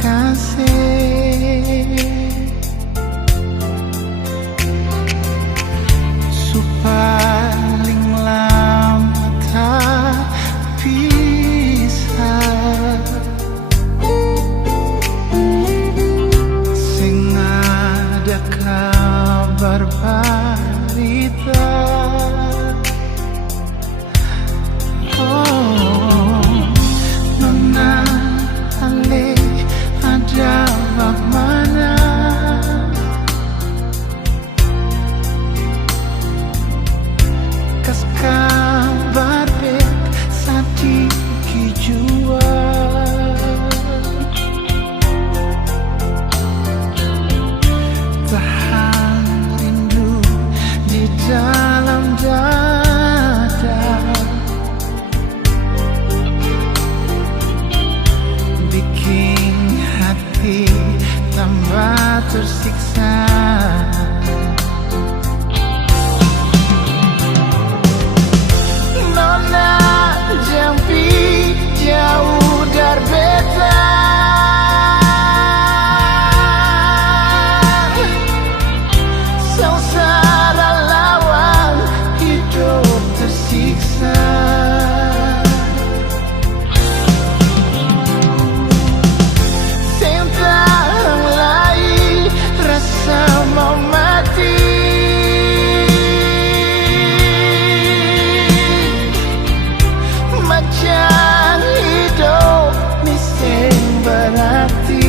kasih paling lama tak bisa sing ada kabar berita. Oh, nona ale ada bagaimana? Kas kabar bet sadiki jua tahan rindu di dalam dada, bikin hati tambah tersiksa. Jauh dari beta, sengsara lawan hidup tersiksa. Sentang lain rasa mau mati, macam hidup miseng berarti.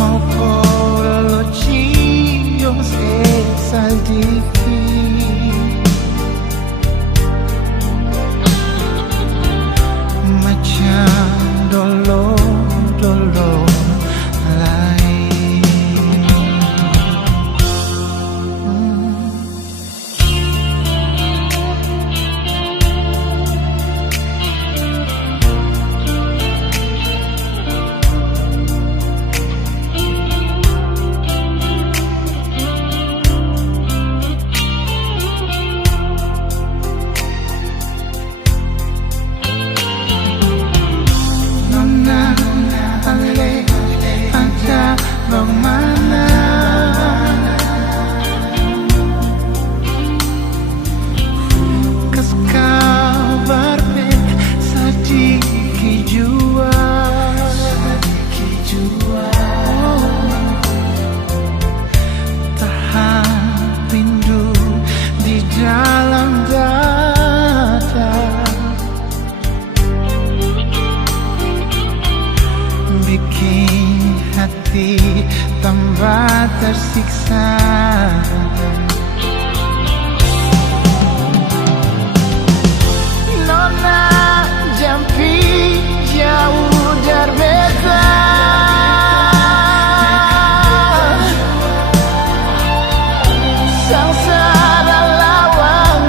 Mau polo cium sesal dikit, macam dolo-dolo bagaimana? Kas kabar bet sadiki jua, tahan rindu di dalam dada, bikin hati tambah tersiksa. Nona jampi jauh dari beta, sengsara lawan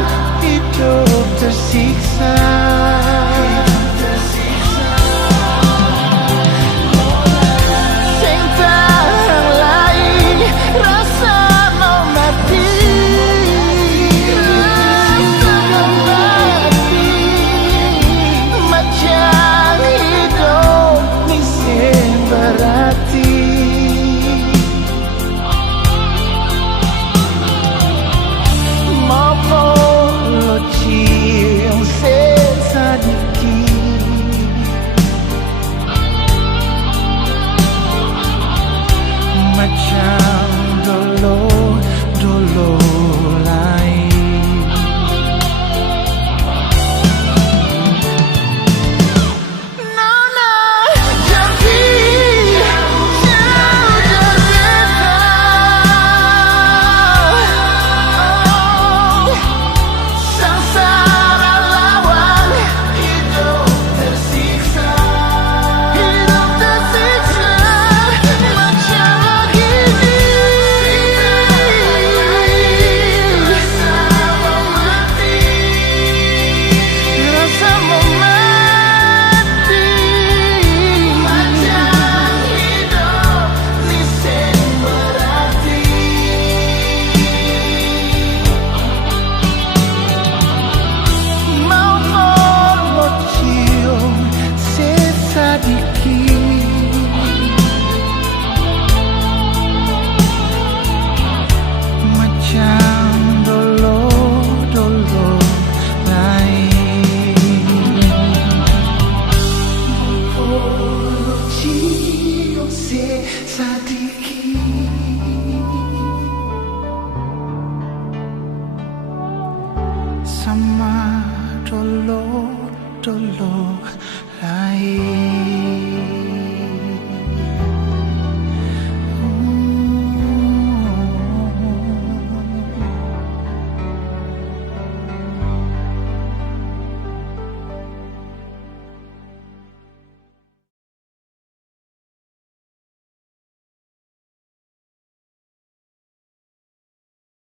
hidup tersiksa. dolo, dolo lahir.